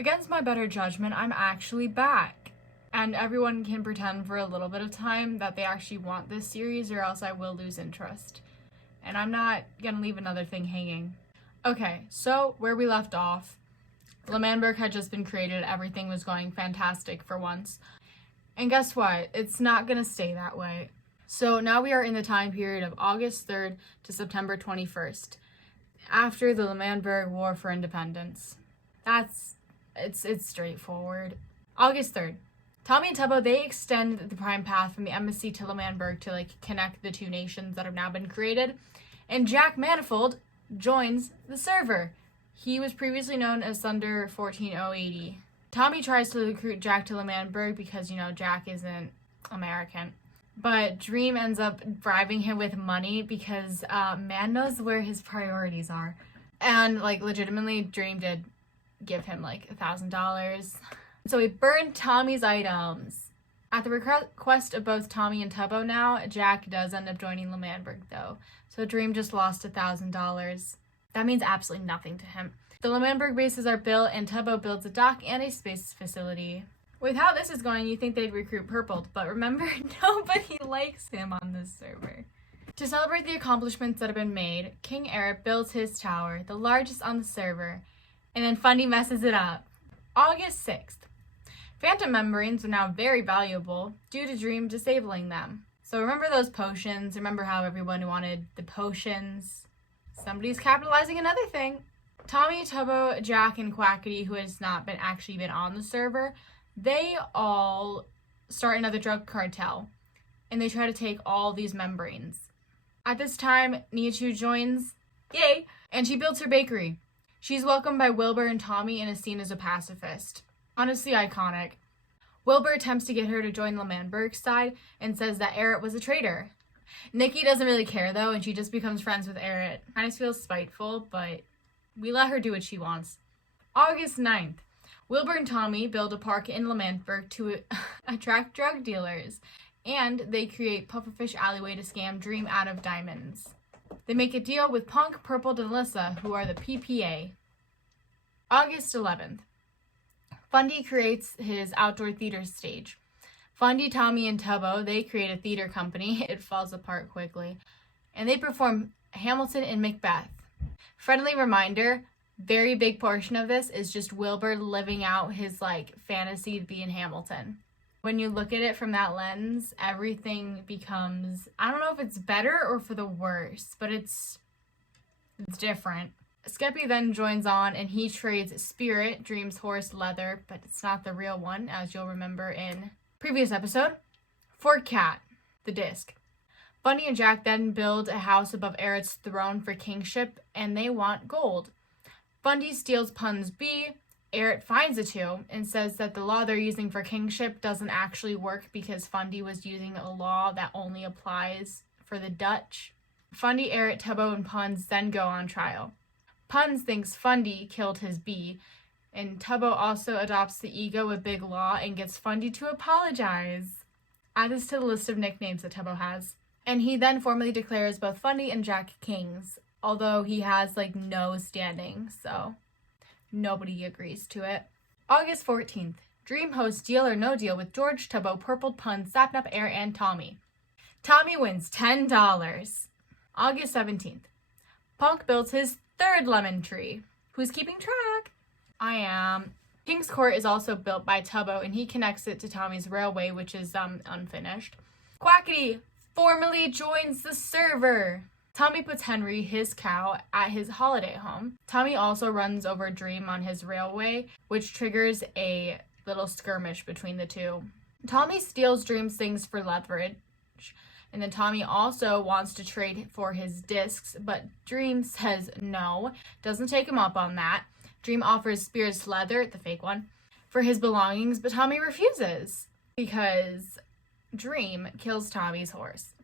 Against my better judgment, I'm actually back. And everyone can pretend for a little bit of time that they actually want this series, or else I will lose interest. And I'm not gonna leave another thing hanging. Okay, so where we left off, Berg had just been created, everything was going fantastic for once. And guess what? It's not gonna stay that way. So now we are in the time period of August 3rd to September 21st, after the Berg War for Independence. It's straightforward. August 3rd. Tommy and Tubbo, they extend the prime path from the embassy to Berg to connect the two nations that have now been created. And Jack Manifold joins the server. He was previously known as Thunder 14080. Tommy tries to recruit Jack to Berg because, Jack isn't American. But Dream ends up bribing him with money because man knows where his priorities are. And legitimately, Dream did give him $1,000. So he burned Tommy's items. At the request of both Tommy and Tubbo now, Jack does end up joining Berg though. So Dream just lost $1,000. That means absolutely nothing to him. The Berg bases are built and Tubbo builds a dock and a space facility. With how this is going, you think they'd recruit Purple, but remember, nobody likes him on this server. To celebrate the accomplishments that have been made, King Eric builds his tower, the largest on the server, and then Fundy messes it up. August 6th. Phantom membranes are now very valuable due to Dream disabling them. So remember those potions? Remember how everyone wanted the potions? Somebody's capitalizing another thing. Tommy, Tubbo, Jack, and Quackity, who has not actually been on the server, they all start another drug cartel, and they try to take all these membranes. At this time, Nihachu joins, yay, and she builds her bakery. She's welcomed by Wilbur and Tommy and is seen as a pacifist. Honestly iconic. Wilbur attempts to get her to join Berg's side and says that Eric was a traitor. Nikki doesn't really care though, and she just becomes friends with Eric. Kind of feels spiteful, but we let her do what she wants. August 9th. Wilbur and Tommy build a park in Berg to attract drug dealers, and they create Pufferfish Alleyway to scam Dream out of diamonds. They make a deal with Punk, Purple, and Alyssa, who are the PPA. August 11th. Fundy creates his outdoor theater stage. Fundy, Tommy, and Tubbo, they create a theater company. It falls apart quickly. And they perform Hamilton and Macbeth. Friendly reminder, very big portion of this is just Wilbur living out his fantasy to be in Hamilton. When you look at it from that lens, everything becomes, I don't know if it's better or for the worse, but it's different. Skeppy then joins on and he trades Spirit, Dream's horse, leather, but it's not the real one, as you'll remember in previous episode, for Cat, the disc. Bunny and Jack then build a house above Eric's throne for kingship, and they want gold. Bundy steals Pun's bee. Eric finds the two and says that the law they're using for kingship doesn't actually work because Fundy was using a law that only applies for the Dutch. Fundy, Eric, Tubbo, and Puns then go on trial. Puns thinks Fundy killed his bee, and Tubbo also adopts the ego with Big Law and gets Fundy to apologize. Add this to the list of nicknames that Tubbo has. And he then formally declares both Fundy and Jack kings, although he has no standing, so nobody agrees to it. August 14th. Dream hosts Deal or No Deal with George, Tubbo, Purple, Pun, Sapnap, Air, and Tommy. Tommy wins $10. August 17th. Punk builds his third lemon tree. Who's keeping track? I am. King's Court is also built by Tubbo, and he connects it to Tommy's railway, which is unfinished. Quackity formally joins the server. Tommy puts Henry, his cow, at his holiday home. Tommy also runs over Dream on his railway, which triggers a little skirmish between the two. Tommy steals Dream's things for leverage, and then Tommy also wants to trade for his discs, but Dream says no, doesn't take him up on that. Dream offers Spirit's leather, the fake one, for his belongings, but Tommy refuses because Dream kills Tommy's horse.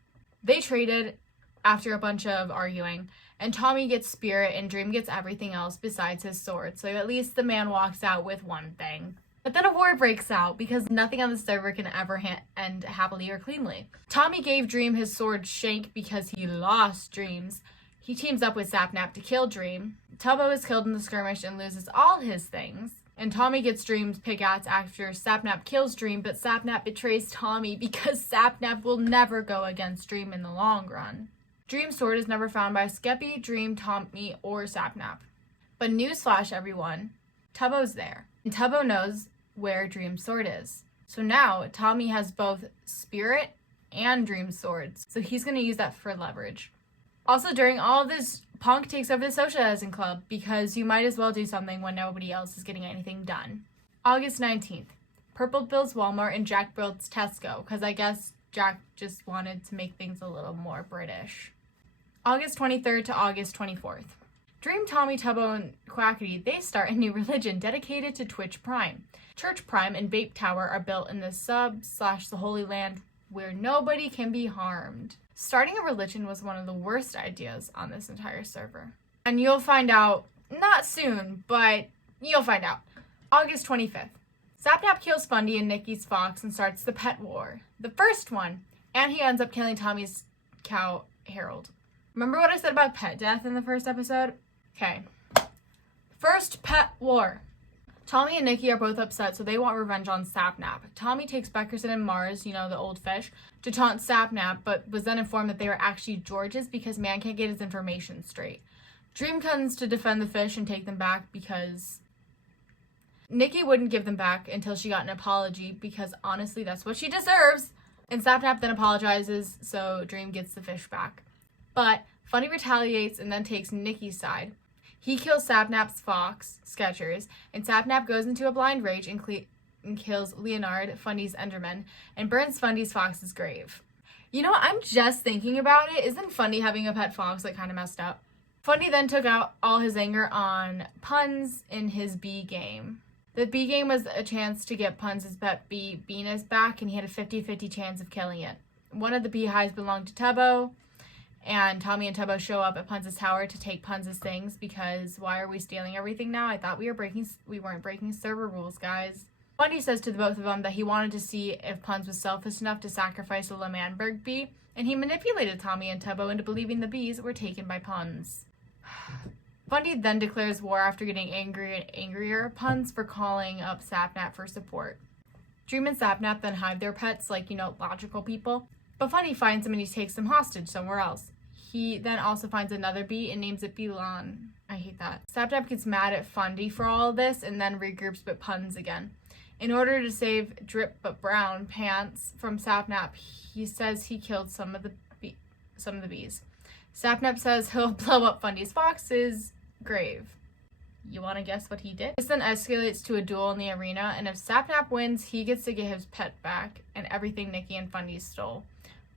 They traded after a bunch of arguing, and Tommy gets Spirit and Dream gets everything else besides his sword, so at least the man walks out with one thing. But then a war breaks out because nothing on the server can ever end happily or cleanly. Tommy gave Dream his sword Shank because he lost Dreams. He teams up with Sapnap to kill Dream. Tubbo is killed in the skirmish and loses all his things. And Tommy gets Dream's pickaxe after Sapnap kills Dream, but Sapnap betrays Tommy because Sapnap will never go against Dream in the long run. Dream's sword is never found by Skeppy, Dream, Tommy, or Sapnap. But newsflash, everyone, Tubbo's there. And Tubbo knows where Dream's sword is. So now Tommy has both Spirit and Dream's swords. So he's going to use that for leverage. Also, during all of this, Punk takes over the socializing club because you might as well do something when nobody else is getting anything done. August 19th. Purple builds Walmart and Jack builds Tesco because I guess Jack just wanted to make things a little more British. August 23rd to August 24th. Dream, Tommy, Tubbo, and Quackity, they start a new religion dedicated to Twitch Prime. Church Prime and Vape Tower are built in the sub/the Holy Land where nobody can be harmed. Starting a religion was one of the worst ideas on this entire server. And you'll find out, not soon, but you'll find out. August 25th. Sapnap kills Fundy and Nikki's fox and starts the pet war. The first one. And he ends up killing Tommy's cow, Harold. Remember what I said about pet death in the first episode? Okay. First pet war. Tommy and Nikki are both upset, so they want revenge on Sapnap. Tommy takes Beckerson and Mars, the old fish, to taunt Sapnap, but was then informed that they were actually George's because man can't get his information straight. Dream comes to defend the fish and take them back because Nikki wouldn't give them back until she got an apology because honestly, that's what she deserves. And Sapnap then apologizes, so Dream gets the fish back. But Funny retaliates and then takes Nikki's side. He kills Sapnap's fox, Skechers, and Sapnap goes into a blind rage and kills Leonard, Fundy's Enderman, and burns Fundy's fox's grave. I'm just thinking about it. Isn't Fundy having a pet fox kind of messed up? Fundy then took out all his anger on Puns in his bee game. The bee game was a chance to get Puns' pet bee, Venus, back, and he had a 50-50 chance of killing it. One of the beehives belonged to Tubbo, and Tommy and Tubbo show up at Puns' tower to take Puns' things because why are we stealing everything now? I thought we weren't breaking server rules, guys. Fundy says to the both of them that he wanted to see if Puns was selfish enough to sacrifice a Lemanberg bee, and he manipulated Tommy and Tubbo into believing the bees were taken by Puns. Fundy then declares war after getting angrier and angrier at Puns for calling up Sapnap for support. Dream and Sapnap then hide their pets like, logical people, but Fundy finds them and he takes them hostage somewhere else. He then also finds another bee and names it Belan. I hate that. Sapnap gets mad at Fundy for all of this and then regroups with Puns again. In order to save Drip but Brown Pants from Sapnap, he says he killed some of the bees. Sapnap says he'll blow up Fundy's fox's grave. You want to guess what he did? This then escalates to a duel in the arena, and if Sapnap wins, he gets to get his pet back and everything Nikki and Fundy stole.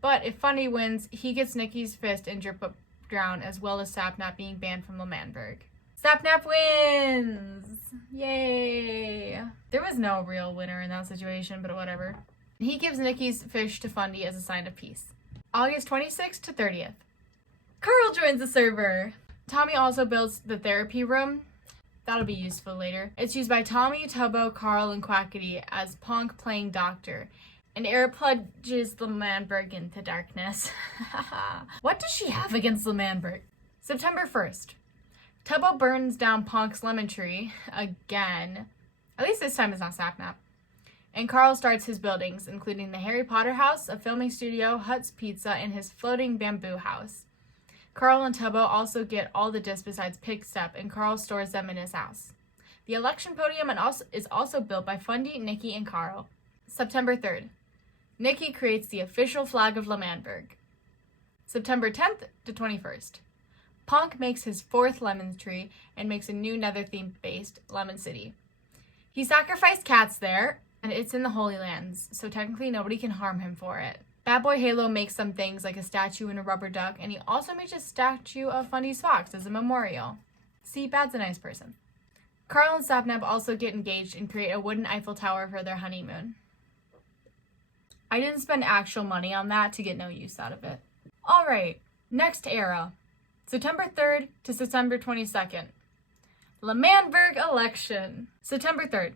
But if Fundy wins, he gets Nikki's fist and Drip Up Drown, as well as Sapnap being banned from Lemanberg. Sapnap wins! Yay! There was no real winner in that situation, but whatever. He gives Nikki's fish to Fundy as a sign of peace. August 26th to 30th. Carl joins the server! Tommy also builds the therapy room. That'll be useful later. It's used by Tommy, Tubbo, Carl, and Quackity as Punk playing doctor. And Air plunges Lemanberg into darkness. What does she have against Lemanberg? September 1st. Tubbo burns down Punk's lemon tree again. At least this time it's not Sapnap. And Carl starts his buildings, including the Harry Potter house, a filming studio, Hut's Pizza, and his floating bamboo house. Carl and Tubbo also get all the discs besides Pigstep, and Carl stores them in his house. The election podium is also built by Fundy, Nikki, and Carl. September 3rd. Nikki creates the official flag of Lemanberg. September 10th to 21st. Punk makes his 4th lemon tree and makes a new nether-themed based Lemon City. He sacrificed cats there, and it's in the Holy Lands, so technically nobody can harm him for it. Bad Boy Halo makes some things like a statue and a rubber duck, and he also makes a statue of Fundy's fox as a memorial. See, Bad's a nice person. Carl and Sapnap also get engaged and create a wooden Eiffel Tower for their honeymoon. I didn't spend actual money on that to get no use out of it. Alright, next era. September 3rd to September 22nd. Lemanberg election. September 3rd.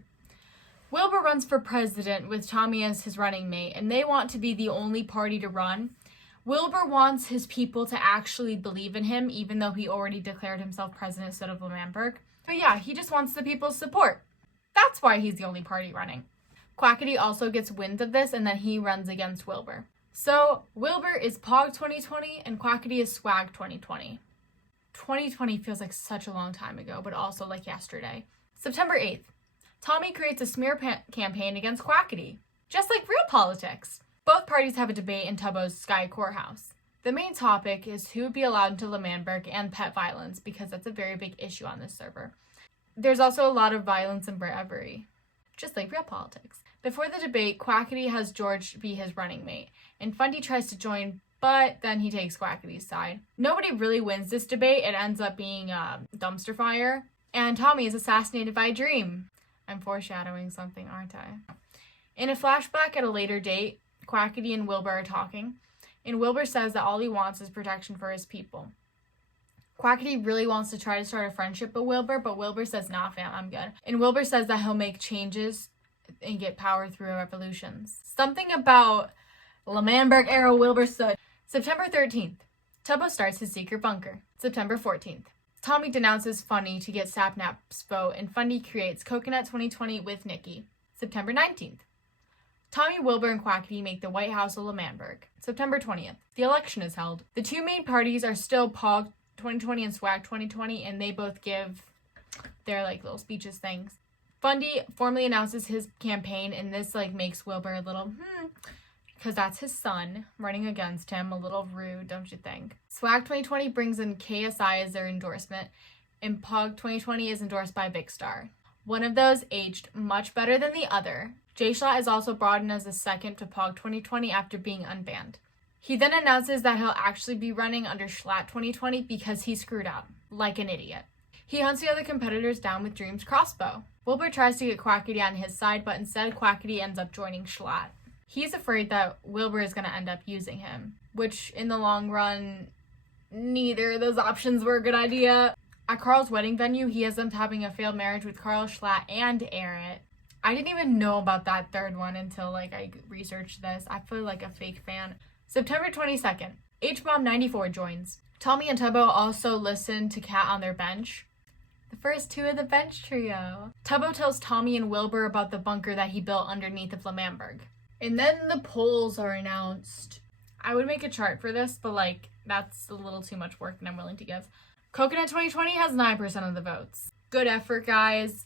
Wilbur runs for president with Tommy as his running mate, and they want to be the only party to run. Wilbur wants his people to actually believe in him, even though he already declared himself president instead of Lemanberg. But yeah, he just wants the people's support. That's why he's the only party running. Quackity also gets wind of this, and then he runs against Wilbur. So Wilbur is Pog 2020 and Quackity is Swag 2020. 2020 feels like such a long time ago, but also like yesterday. September 8th, Tommy creates a smear campaign against Quackity, just like real politics. Both parties have a debate in Tubbo's Sky Courthouse. The main topic is who would be allowed into L'Manberg and pet violence, because that's a very big issue on this server. There's also a lot of violence and bravery, just like real politics. Before the debate, Quackity has George be his running mate, and Fundy tries to join, but then he takes Quackity's side. Nobody really wins this debate. It ends up being a dumpster fire, and Tommy is assassinated by a dream. I'm foreshadowing something, aren't I? In a flashback at a later date, Quackity and Wilbur are talking, and Wilbur says that all he wants is protection for his people. Quackity really wants to try to start a friendship with Wilbur, but Wilbur says, nah fam, I'm good. And Wilbur says that he'll make changes and get power through revolutions. Something about L'Manberg era Wilbur stood. September 13th, Tubbo starts his secret bunker. September 14th, Tommy denounces Funny to get Sapnap's vote, and Funny creates Coconut 2020 with Nikki. September 19th, Tommy, Wilbur, and Quackity make the White House of L'Manberg. September 20th, the election is held. The two main parties are still Pog 2020 and Swag 2020, and they both give their little speeches things. Fundy formally announces his campaign, and this makes Wilbur a little because that's his son running against him. A little rude, don't you think? Swag 2020 brings in KSI as their endorsement, and Pog 2020 is endorsed by Big Star. One of those aged much better than the other. J-Schlatt is also brought in as the second to Pog 2020 after being unbanned. He then announces that he'll actually be running under Schlatt 2020 because he screwed up, like an idiot. He hunts the other competitors down with Dream's crossbow. Wilbur tries to get Quackity on his side, but instead Quackity ends up joining Schlatt. He's afraid that Wilbur is going to end up using him, which in the long run, neither of those options were a good idea. At Carl's wedding venue, he ends up having a failed marriage with Carl, Schlatt, and Aaron. I didn't even know about that third one until I researched this. I feel like a fake fan. September 22nd, HBomb94 joins. Tommy and Tubbo also listen to Cat on their bench. The first two of the bench trio. Tubbo tells Tommy and Wilbur about the bunker that he built underneath of L'Manberg. And then the polls are announced. I would make a chart for this, but that's a little too much work that I'm willing to give. Coconut 2020 has 9% of the votes. Good effort, guys.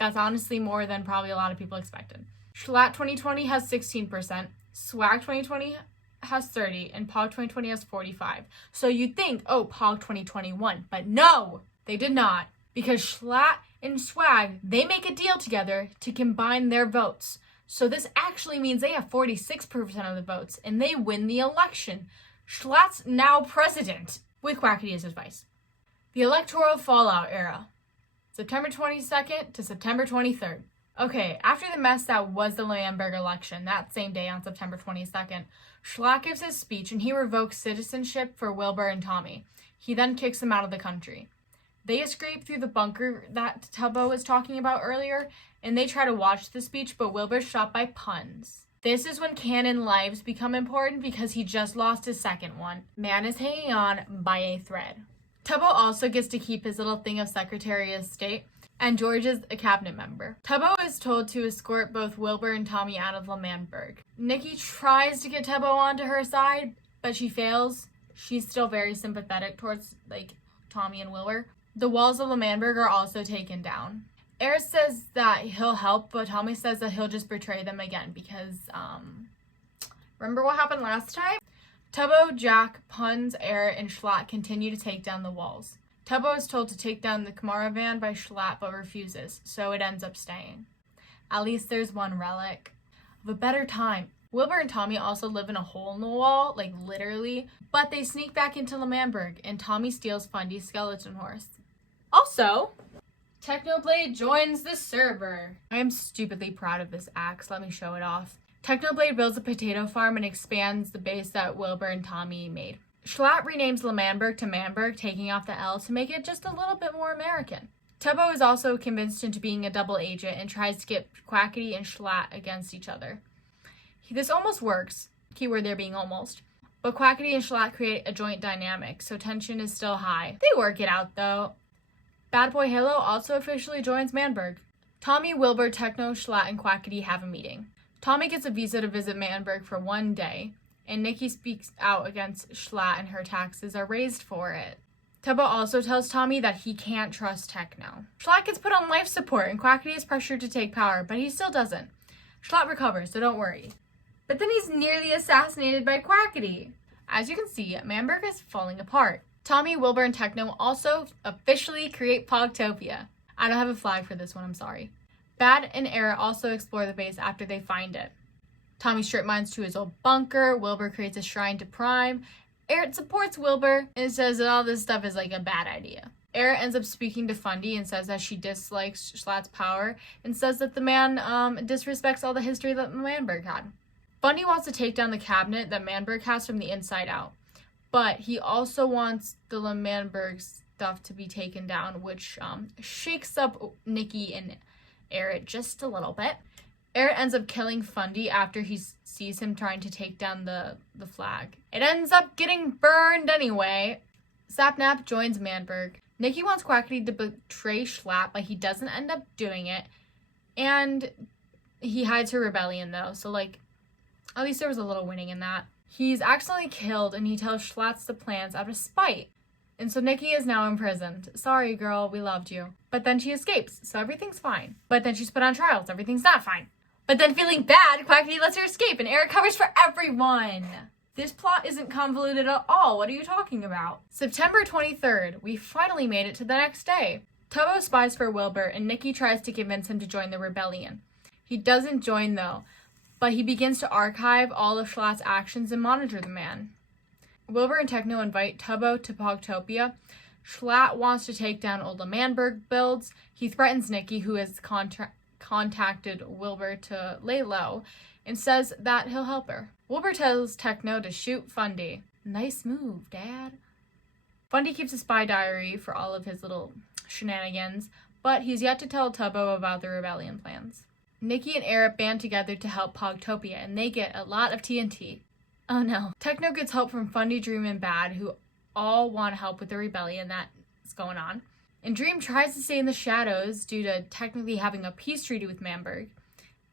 That's honestly more than probably a lot of people expected. Schlatt 2020 has 16%. Swag 2020 has 30, and Pog 2020 has 45. So you'd think, oh, Pog 2020 won, but no, they did not, because Schlatt and Swag, they make a deal together to combine their votes. So this actually means they have 46% of the votes, and they win the election. Schlatt's now president, with Quackity as his vice. The Electoral Fallout era, September 22nd to September 23rd. Okay, after the mess that was the L'Manberg election, that same day on September 22nd, Schlatt gives his speech and he revokes citizenship for Wilbur and Tommy. He then kicks them out of the country. They escape through the bunker that Tubbo was talking about earlier, and they try to watch the speech, but Wilbur's shot by puns. This is when canon lives become important because he just lost his second one. Man is hanging on by a thread. Tubbo also gets to keep his little thing of Secretary of State, and George is a cabinet member. Tubbo is told to escort both Wilbur and Tommy out of L'Manberg. Nikki tries to get Tubbo onto her side, but she fails. She's still very sympathetic towards Tommy and Wilbur. The walls of L'Manberg are also taken down. Eric says that he'll help, but Tommy says that he'll just betray them again because, remember what happened last time? Tubbo, Jack, Puns, Eric, and Schlatt continue to take down the walls. Tubbo is told to take down the Kamara van by Schlatt, but refuses, so it ends up staying. At least there's one relic of a better time. Wilbur and Tommy also live in a hole in the wall, literally, but they sneak back into L'Manberg, and Tommy steals Fundy's skeleton horse. Also, Technoblade joins the server. I am stupidly proud of this axe. Let me show it off. Technoblade builds a potato farm and expands the base that Wilbur and Tommy made. Schlatt renames L'Manberg to Manberg, taking off the L to make it just a little bit more American. Tubbo is also convinced into being a double agent and tries to get Quackity and Schlatt against each other. This almost works, keyword there being almost, but Quackity and Schlatt create a joint dynamic, so tension is still high. They work it out though. Bad Boy Halo also officially joins Manberg. Tommy, Wilbur, Techno, Schlatt, and Quackity have a meeting. Tommy gets a visa to visit Manberg for 1 day, and Nikki speaks out against Schlatt and her taxes are raised for it. Tubbo also tells Tommy that he can't trust Techno. Schlatt gets put on life support, and Quackity is pressured to take power, but he still doesn't. Schlatt recovers, so don't worry. But then he's nearly assassinated by Quackity. As you can see, Manberg is falling apart. Tommy, Wilbur, and Techno also officially create Pogtopia. I don't have a flag for this one, I'm sorry. Bad and Era also explore the base after they find it. Tommy strip mines to his old bunker. Wilbur creates a shrine to Prime. Eric supports Wilbur and says that all this stuff is like a bad idea. Era ends up speaking to Fundy and says that she dislikes Schlatt's power and says that the man disrespects all the history that Manberg had. Fundy wants to take down the cabinet that Manberg has from the inside out, but he also wants the Manberg stuff to be taken down, which shakes up Nikki and Eric just a little bit. Eric ends up killing Fundy after he sees him trying to take down the flag. It ends up getting burned anyway. Sapnap joins Manberg. Nikki wants Quackity to betray Schlatt, but he doesn't end up doing it. And he hides her rebellion though, so like, at least there was a little winning in that. He's accidentally killed and he tells Schlatt the plans out of spite. And so Nikki is now imprisoned. Sorry girl, we loved you. But then she escapes, so everything's fine. But then she's put on trial, so everything's not fine. But then feeling bad, Quackity lets her escape and Eric covers for everyone. This plot isn't convoluted at all. What are you talking about? September 23rd, we finally made it to the next day. Tubbo spies for Wilbur and Nikki tries to convince him to join the rebellion. He doesn't join though, but he begins to archive all of Schlatt's actions and monitor the man. Wilbur and Techno invite Tubbo to Pogtopia. Schlatt wants to take down old Manberg builds. He threatens Nikki, who has contacted Wilbur to lay low, and says that he'll help her. Wilbur tells Techno to shoot Fundy. Nice move, Dad. Fundy keeps a spy diary for all of his little shenanigans, but he's yet to tell Tubbo about the rebellion plans. Nikki and Eric band together to help Pogtopia, and they get a lot of TNT. Oh no. Techno gets help from Fundy, Dream, and Bad, who all want help with the rebellion that's going on. And Dream tries to stay in the shadows due to technically having a peace treaty with Manberg,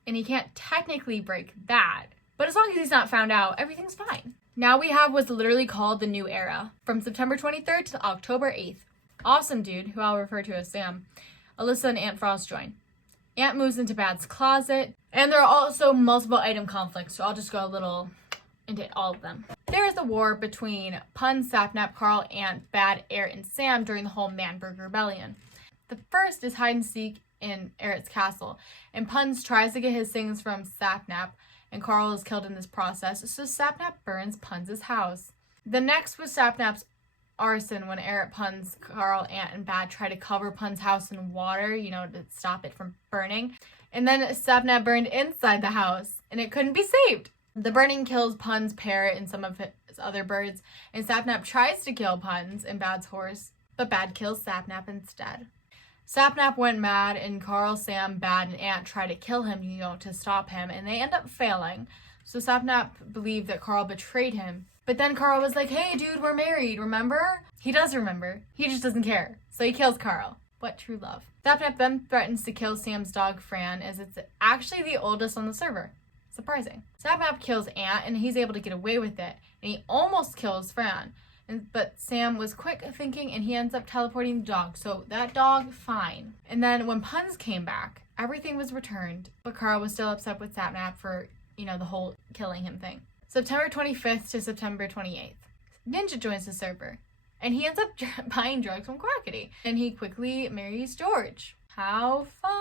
and he can't technically break that. But as long as he's not found out, everything's fine. Now we have what's literally called the New Era, from September 23rd to October 8th. Awesome Dude, who I'll refer to as Sam, Alyssa, and Aunt Frost join. Aunt moves into Bad's closet, and there are also multiple item conflicts, so I'll just go a little into all of them. There is a war between Pun, Sapnap, Carl, Aunt, Bad, Eric, and Sam during the whole Manberg rebellion. The first is hide and seek in Eric's castle, and Puns tries to get his things from Sapnap, and Carl is killed in this process, so Sapnap burns Puns' house. The next was Sapnap's arson when Eric, Puns, Carl, Aunt, and Bad try to cover Puns' house in water, to stop it from burning. And then Sapnap burned inside the house, and it couldn't be saved. The burning kills Pun's parrot and some of his other birds, and Sapnap tries to kill Puns and Bad's horse, but Bad kills Sapnap instead. Sapnap went mad, and Carl, Sam, Bad, and Aunt try to kill him, to stop him, and they end up failing. So Sapnap believed that Carl betrayed him, but then Carl was like, hey dude, we're married, remember? He does remember, he just doesn't care, so he kills Carl. What true love. Sapnap then threatens to kill Sam's dog, Fran, as it's actually the oldest on the server. Surprising. Sapnap kills Aunt, and he's able to get away with it, and he almost kills Fran. But Sam was quick thinking, and he ends up teleporting the dog, so that dog, fine. And then when Puns came back, everything was returned, but Carl was still upset with Sapnap for, the whole killing him thing. September 25th to September 28th. Ninja joins the server, and he ends up buying drugs from Quackity, and he quickly marries George. How fun!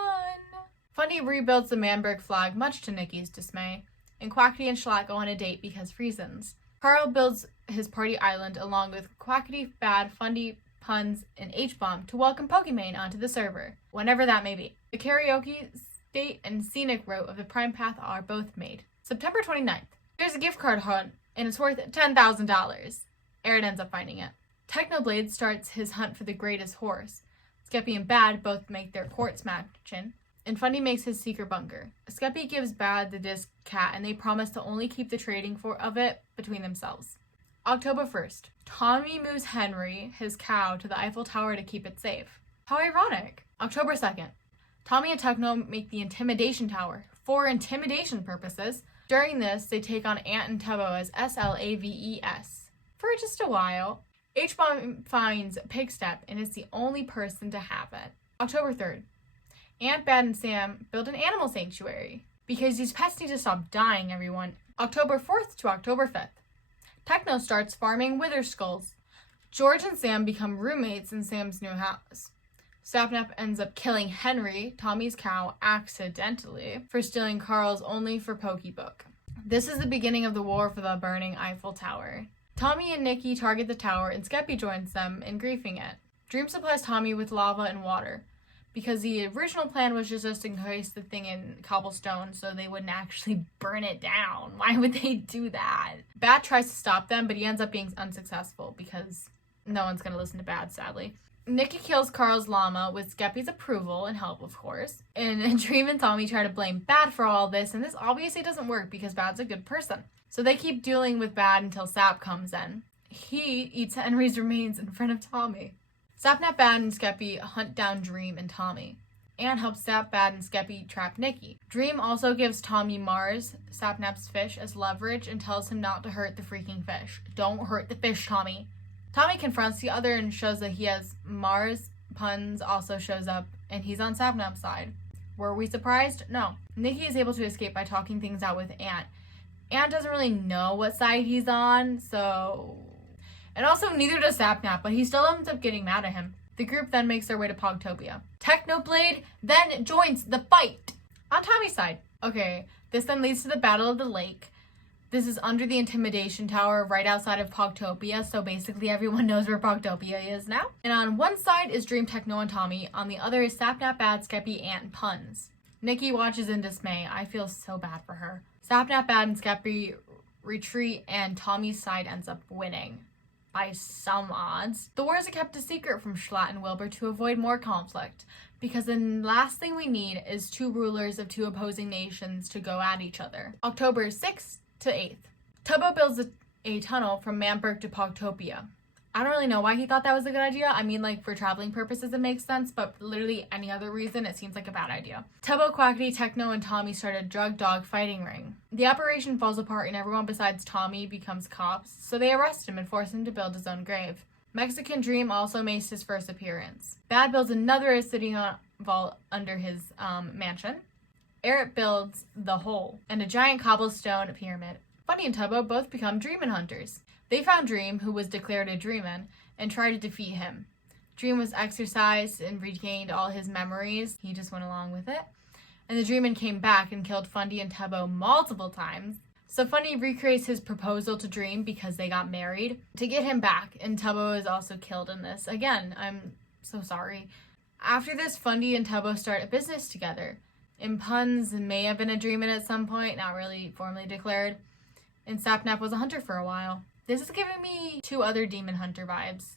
Fundy rebuilds the Manberg flag, much to Nikki's dismay, and Quackity and Schlatt go on a date because reasons. Carl builds his party island along with Quackity, Bad, Fundy, Puns, and H-Bomb to welcome Pokimane onto the server, whenever that may be. The karaoke state and scenic route of the Prime Path are both made. September 29th. There's a gift card hunt, and it's worth $10,000. Aaron ends up finding it. Technoblade starts his hunt for the greatest horse. Skeppy and Bad both make their quartz matchin', and Fundy makes his secret bunker. Skeppy gives Bad the disc cat, and they promise to only keep the trading of it between themselves. October 1st. Tommy moves Henry, his cow, to the Eiffel Tower to keep it safe. How ironic. October 2nd. Tommy and Techno make the Intimidation Tower for intimidation purposes. During this, they take on Ant and Tubbo as Slaves for just a while. H-Bomb finds Pigstep and is the only person to have it. October 3rd. Ant, Bad, and Sam build an animal sanctuary because these pets need to stop dying, everyone. October 4th to October 5th. Techno starts farming wither skulls. George and Sam become roommates in Sam's new house. Sapnap ends up killing Henry, Tommy's cow, accidentally for stealing Carl's only for Pokebook. This is the beginning of the war for the burning Eiffel Tower. Tommy and Nikki target the tower and Skeppy joins them in griefing it. Dream supplies Tommy with lava and water because the original plan was just to encase the thing in cobblestone so they wouldn't actually burn it down. Why would they do that? Bat tries to stop them, but he ends up being unsuccessful because no one's going to listen to Bat, sadly. Nikki kills Carl's llama with Skeppy's approval and help, of course. And Dream and Tommy try to blame Bad for all this, and this obviously doesn't work because Bad's a good person. So they keep dueling with Bad until Sap comes in. He eats Henry's remains in front of Tommy. Sapnap, Bad, and Skeppy hunt down Dream and Tommy. And helps Sap, Bad, and Skeppy trap Nikki. Dream also gives Tommy Mars, Sapnap's fish, as leverage and tells him not to hurt the freaking fish. Don't hurt the fish, Tommy. Tommy confronts the other and shows that he has Mars. Puns also shows up, and he's on Sapnap's side. Were we surprised? No. Nikki is able to escape by talking things out with Ant. Ant doesn't really know what side he's on, so... And also, neither does Sapnap, but he still ends up getting mad at him. The group then makes their way to Pogtopia. Technoblade then joins the fight on Tommy's side. Okay, this then leads to the Battle of the Lake. This is under the Intimidation Tower right outside of Pogtopia, so basically everyone knows where Pogtopia is now. And on one side is Dream, Techno, and Tommy. On the other is Sapnap, Bad, Skeppy, Ant, and Puns. Nikki watches in dismay. I feel so bad for her. Sapnap, Bad, and Skeppy retreat, and Tommy's side ends up winning. By some odds. The wars are kept a secret from Schlatt and Wilbur to avoid more conflict, because the last thing we need is two rulers of two opposing nations to go at each other. October 6th to 8th. Tubbo builds a tunnel from Manberg to Pogtopia. I don't really know why he thought that was a good idea. I mean, like, for traveling purposes it makes sense, but literally any other reason it seems like a bad idea. Tubbo, Quackity, Techno, and Tommy start a drug dog fighting ring. The operation falls apart and everyone besides Tommy becomes cops, so they arrest him and force him to build his own grave. Mexican Dream also makes his first appearance. Bad builds another sitting vault under his mansion. Eric builds the hole and a giant cobblestone pyramid. Funny and Tubbo both become Dreamin' Hunters. They found Dream, who was declared a Dreamin', and tried to defeat him. Dream was exorcised and regained all his memories. He just went along with it. And the Dreamin' came back and killed Fundy and Tubbo multiple times. So Fundy recreates his proposal to Dream because they got married to get him back, and Tubbo is also killed in this. Again, I'm so sorry. After this, Fundy and Tubbo start a business together. And Puns may have been a Dreamin' at some point, not really formally declared. And Sapnap was a hunter for a while. This is giving me two other Demon Hunter vibes.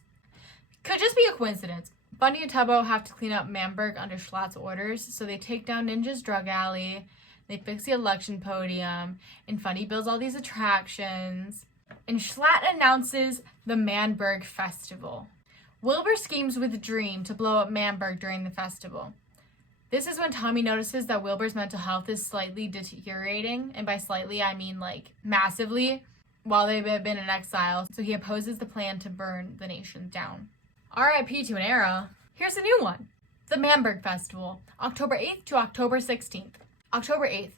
Could just be a coincidence. Fundy and Tubbo have to clean up Manberg under Schlatt's orders, so they take down Ninja's drug alley, they fix the election podium, and Fundy builds all these attractions. And Schlatt announces the Berg Festival. Wilbur schemes with Dream to blow up Manberg during the festival. This is when Tommy notices that Wilbur's mental health is slightly deteriorating, and by slightly I mean like massively, while they've been in exile, so he opposes the plan to burn the nation down. R.I.P. to an era. Here's a new one. The Berg Festival, October 8th to October 16th. October 8th.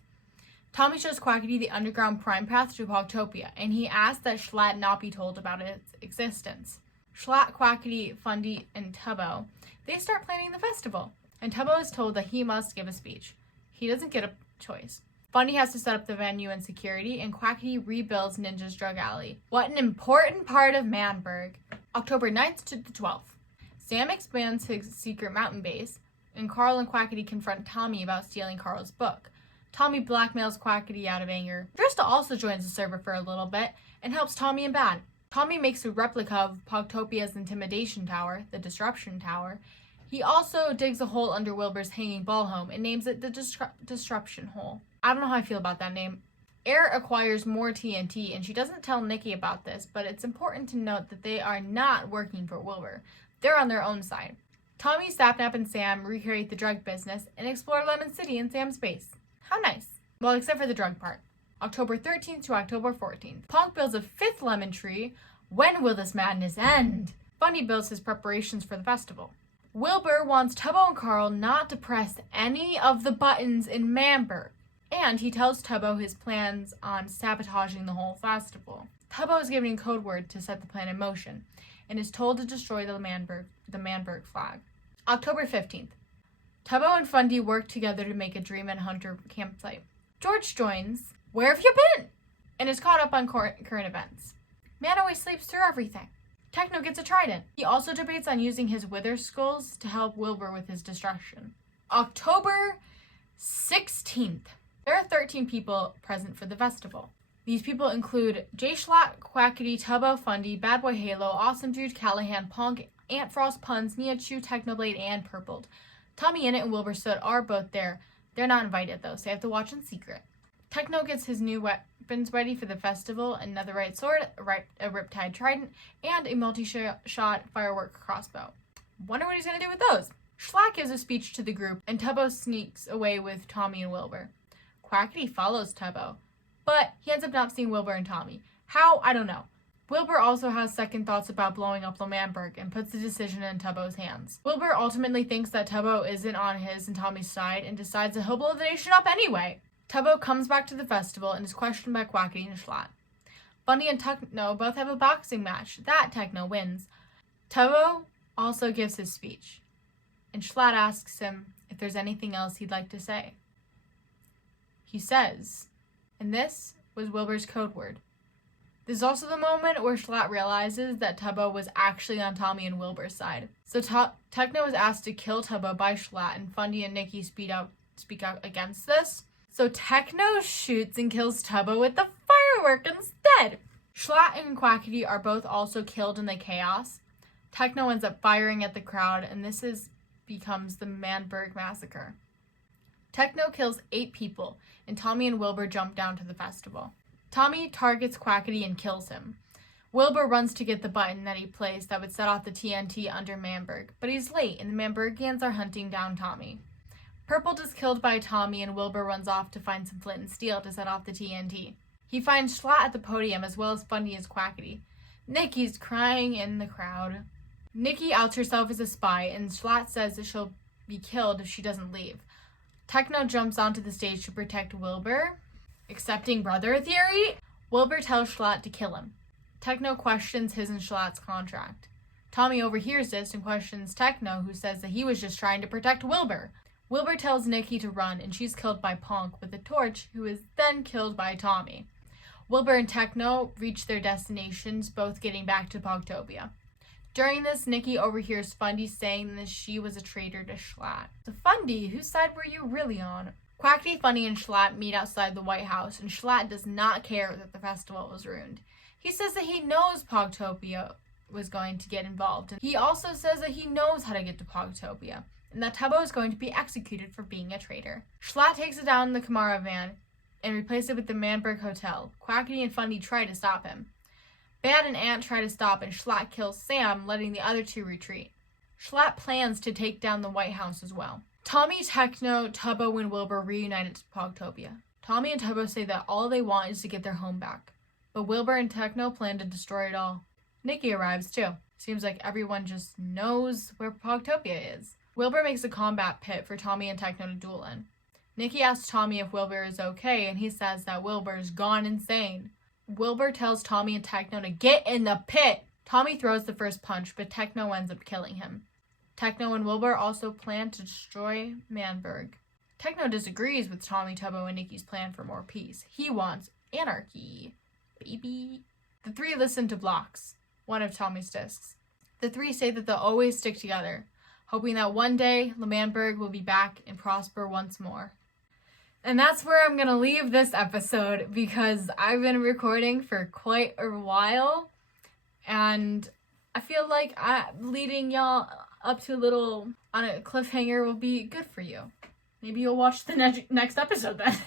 Tommy shows Quackity the underground prime path to Pogtopia, and he asks that Schlatt not be told about its existence. Schlatt, Quackity, Fundy, and Tubbo, they start planning the festival, and Tubbo is told that he must give a speech. He doesn't get a choice. Fundy has to set up the venue and security, and Quackity rebuilds Ninja's drug alley. What an important part of Manberg. October 9th to the 12th. Sam expands his secret mountain base, and Carl and Quackity confront Tommy about stealing Carl's book. Tommy blackmails Quackity out of anger. Drista also joins the server for a little bit, and helps Tommy and Bad. Tommy makes a replica of Pogtopia's Intimidation Tower, the Disruption Tower. He also digs a hole under Wilbur's hanging ball home and names it the Disruption Hole. I don't know how I feel about that name. Air acquires more TNT, and she doesn't tell Nikki about this, but it's important to note that they are not working for Wilbur. They're on their own side. Tommy, Sapnap, and Sam recreate the drug business and explore Lemon City in Sam's base. How nice. Well, except for the drug part. October 13th to October 14th. Ponk builds a 5th lemon tree. When will this madness end? Fundy builds his preparations for the festival. Wilbur wants Tubbo and Carl not to press any of the buttons in Manberg, and he tells Tubbo his plans on sabotaging the whole festival. Tubbo is given code word to set the plan in motion, and is told to destroy the Manberg flag. October 15th. Tubbo and Fundy work together to make a Dream and Hunter campsite. George joins, "Where have you been?" and is caught up on current events. Man always sleeps through everything. Techno gets a trident. He also debates on using his wither skulls to help Wilbur with his destruction. October 16th. There are 13 people present for the festival. These people include Jay Schlatt, Quackity, Tubbo, Fundy, Bad Boy Halo, Awesome Dude, Callahan, Ponk, Ant Frost, Puns, Nia Chu, Technoblade, and Purpled. Tommy Innit and Wilbur Soot are both there. They're not invited though, so they have to watch in secret. Techno gets his new weapons ready for the festival, a netherite sword, a riptide trident, and a multi-shot firework crossbow. Wonder what he's going to do with those. Schlatt gives a speech to the group, and Tubbo sneaks away with Tommy and Wilbur. Quackity follows Tubbo, but he ends up not seeing Wilbur and Tommy. How? I don't know. Wilbur also has second thoughts about blowing up Manberg and puts the decision in Tubbo's hands. Wilbur ultimately thinks that Tubbo isn't on his and Tommy's side and decides to he'll blow the nation up anyway. Tubbo comes back to the festival and is questioned by Quackity and Schlatt. Fundy and Techno both have a boxing match. That Techno wins. Tubbo also gives his speech, and Schlatt asks him if there's anything else he'd like to say. He says, and this was Wilbur's code word. This is also the moment where Schlatt realizes that Tubbo was actually on Tommy and Wilbur's side. So Techno is asked to kill Tubbo by Schlatt, and Fundy and Nikki speak out against this. So Techno shoots and kills Tubbo with the firework instead. Schlatt and Quackity are both also killed in the chaos. Techno ends up firing at the crowd, and this becomes the Berg Massacre. Techno kills 8 people, and Tommy and Wilbur jump down to the festival. Tommy targets Quackity and kills him. Wilbur runs to get the button that he placed that would set off the TNT under Manberg, but he's late, and the Manbergians are hunting down Tommy. Purple is killed by Tommy, and Wilbur runs off to find some flint and steel to set off the TNT. He finds Schlatt at the podium, as well as Fundy and Quackity. Nikki's crying in the crowd. Nikki outs herself as a spy, and Schlatt says that she'll be killed if she doesn't leave. Techno jumps onto the stage to protect Wilbur. Accepting brother theory? Wilbur tells Schlatt to kill him. Techno questions his and Schlatt's contract. Tommy overhears this and questions Techno, who says that he was just trying to protect Wilbur. Wilbur tells Nikki to run, and she's killed by Ponk with a torch, who is then killed by Tommy. Wilbur and Techno reach their destinations, both getting back to Pogtopia. During this, Nikki overhears Fundy saying that she was a traitor to Schlatt. So Fundy, whose side were you really on? Quackity, Fundy, and Schlatt meet outside the White House, and Schlatt does not care that the festival was ruined. He says that he knows Pogtopia was going to get involved, and he also says that he knows how to get to Pogtopia, and that Tubbo is going to be executed for being a traitor. Schlatt takes it down in the Kamara van and replaces it with the Manberg Hotel. Quackity and Fundy try to stop him. Bad and Ant try to stop, and Schlatt kills Sam, letting the other two retreat. Schlatt plans to take down the White House as well. Tommy, Techno, Tubbo, and Wilbur reunited to Pogtopia. Tommy and Tubbo say that all they want is to get their home back, but Wilbur and Techno plan to destroy it all. Nikki arrives too. Seems like everyone just knows where Pogtopia is. Wilbur makes a combat pit for Tommy and Techno to duel in. Nikki asks Tommy if Wilbur is okay, and he says that Wilbur's gone insane. Wilbur tells Tommy and Techno to get in the pit. Tommy throws the first punch, but Techno ends up killing him. Techno and Wilbur also plan to destroy Manberg. Techno disagrees with Tommy, Tubbo, and Nikki's plan for more peace. He wants anarchy, baby. The three listen to Blocks, one of Tommy's discs. The three say that they'll always stick together, hoping that one day Manberg will be back and prosper once more. And that's where I'm going to leave this episode, because I've been recording for quite a while, and I feel like leading y'all up to a little on a cliffhanger will be good for you. Maybe you'll watch the next episode then.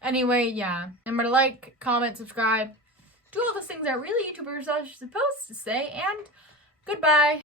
Anyway, yeah. Remember to like, comment, subscribe, do all those things that really YouTubers are supposed to say, and goodbye.